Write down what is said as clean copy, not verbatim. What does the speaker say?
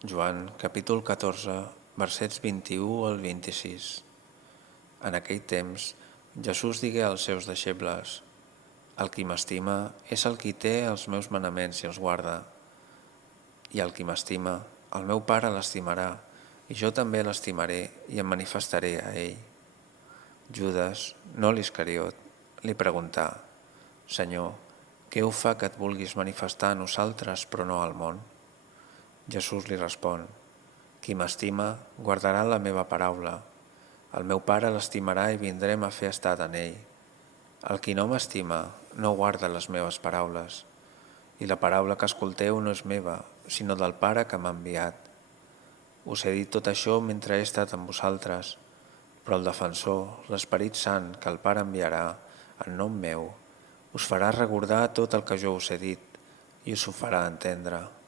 Joan, capítol 14, versets 21 al 26. En aquell temps, Jesús digué als seus deixebles: El qui m'estima és el qui té els meus manaments i els guarda. I el qui m'estima, el meu Pare l'estimarà, i jo també l'estimaré i em manifestaré a ell. Judes, no l'Iscariot, li preguntà: Senyor, què ho fa que et vulguis manifestar a nosaltres però no al món? Jesús li respon: Qui m'estima guardarà la meva paraula. El meu Pare l'estimarà i vindrem a fer estat en ell. El qui no m'estima no guarda les meves paraules. I la paraula que escolteu no és meva, sinó del Pare que m'ha enviat. Us he dit tot això mentre he estat amb vosaltres, però el Defensor, l'Esperit Sant, que el Pare enviarà en nom meu, us farà recordar tot el que jo us he dit i us ho farà entendre.